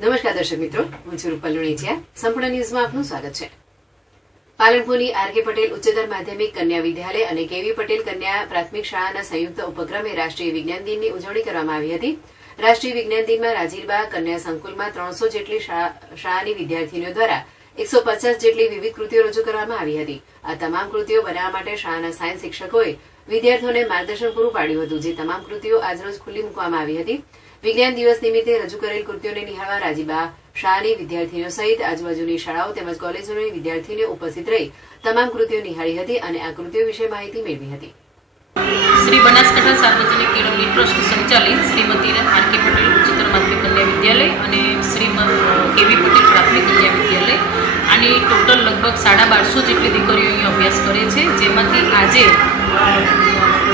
નમસ્કાર દર્શક મિત્રો, હું છું રૂપલ લુણીચિયા. સંપૂર્ણ ન્યૂઝમાં આપનું સ્વાગત છે. પાલનપુરની આર.કે. પટેલ ઉચ્ચતર માધ્યમિક કન્યા વિદ્યાલય અને કે.વી. પટેલ કન્યા પ્રાથમિક શાળાના સંયુક્ત ઉપક્રમે રાષ્ટ્રીય વિજ્ઞાન દિનની ઉજવણી કરવામાં આવી હતી. રાષ્ટ્રીય વિજ્ઞાન દિનમાં રાજીરબા કન્યા સંકુલમાં 300 જેટલી શાળાની વિદ્યાર્થીનીઓ દ્વારા 150 જેટલી વિવિધ કૃતિઓ રજૂ કરવામાં આવી હતી. આ તમામ કૃતિઓ બનાવવા માટે શાળાના સાયન્સ શિક્ષકોએ વિદ્યાર્થીઓને માર્ગદર્શન પૂરું પાડ્યું હતું, જે તમામ કૃતિઓ આજરોજ ખુલ્લી મૂકવામાં આવી હતી. વિજ્ઞાન દિવસ નિમિત્તે રજૂ કરેલ કૃતિઓને નિહાળવા રાજીબા શાળાની વિદ્યાર્થીનીઓ સહિત આજુબાજુની શાળાઓ તેમજ કોલેજોની વિદ્યાર્થીનીઓ ઉપસ્થિત રહી તમામ કૃતિઓ નિહાળી હતી અને આ કૃતિઓ વિશે માહિતી મેળવી હતી. શ્રી બનાસકાંઠા સાર્વજનિક કેળવણી ટ્રસ્ટ સંચાલિત શ્રીમતી આર.કે. પટેલ ઉચ્ચતર માધ્યમિક કન્યા વિદ્યાલય અને કે.વી. પટેલ પ્રાથમિક કન્યા વિદ્યાલય આની ટોટલ લગભગ 1250 જેટલી દીકરીઓ અહીં અભ્યાસ કરે છે, જેમાંથી આજે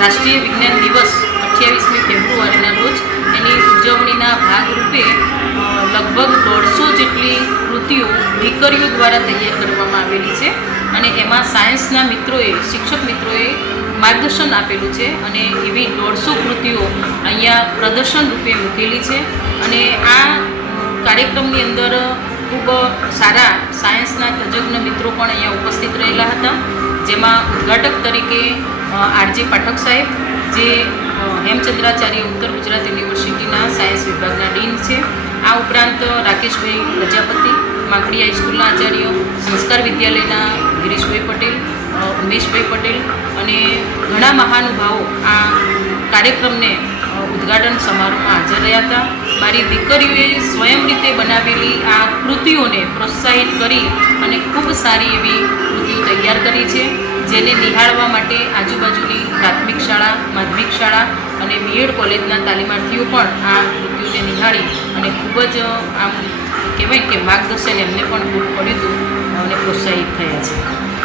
રાષ્ટ્રીય વિજ્ઞાન દિવસ 28મી ફેબ્રુઆરીના રોજ એની ઉજવણીના ભાગરૂપે લગભગ 150 જેટલી કૃતિઓ દીકરીઓ દ્વારા તૈયાર કરવામાં આવેલી છે અને એમાં સાયન્સના મિત્રોએ, શિક્ષક મિત્રોએ માર્ગદર્શન આપેલું છે અને એવી 150 કૃતિઓ અહીંયા પ્રદર્શન રૂપે મૂકેલી છે. અને આ કાર્યક્રમની અંદર ખૂબ સારા સાયન્સના તજજ્ઞ મિત્રો પણ અહીંયા ઉપસ્થિત રહેલા હતા, જેમાં ઉદ્ઘાટક તરીકે આર.જે. પાઠક સાહેબ, જે હેમચંદ્રાચાર્ય ઉત્તર ગુજરાત યુનિવર્સિટીના સાયન્સ વિભાગના ડીન છે. આ ઉપરાંત રાકેશભાઈ પ્રજાપતિ, માકડી હાઈસ્કૂલના આચાર્ય, સંસ્કાર વિદ્યાલયના ગિરીશભાઈ પટેલ, ઉમેશભાઈ પટેલ અને ઘણા મહાનુભાવો આ કાર્યક્રમને ઉદ્ઘાટન સમારોહમાં હાજર રહ્યા હતા. મારી દીકરીઓએ સ્વયં રીતે બનાવેલી આ કૃતિઓને પ્રોત્સાહિત કરી અને ખૂબ સારી એવી કૃતિઓ તૈયાર કરી છે, જેને નિહાળવા માટે આજુબાજુની પ્રાથમિક શાળા, માધ્યમિક શાળા અને બીએડ કોલેજના તાલીમાર્થીઓ પણ આ કૃતિઓને નિહાળી અને ખૂબ જ આમ કહેવાય કે માર્ગદર્શન એમને પણ પૂરું પડ્યું હતું અને પ્રોત્સાહિત થયા છે.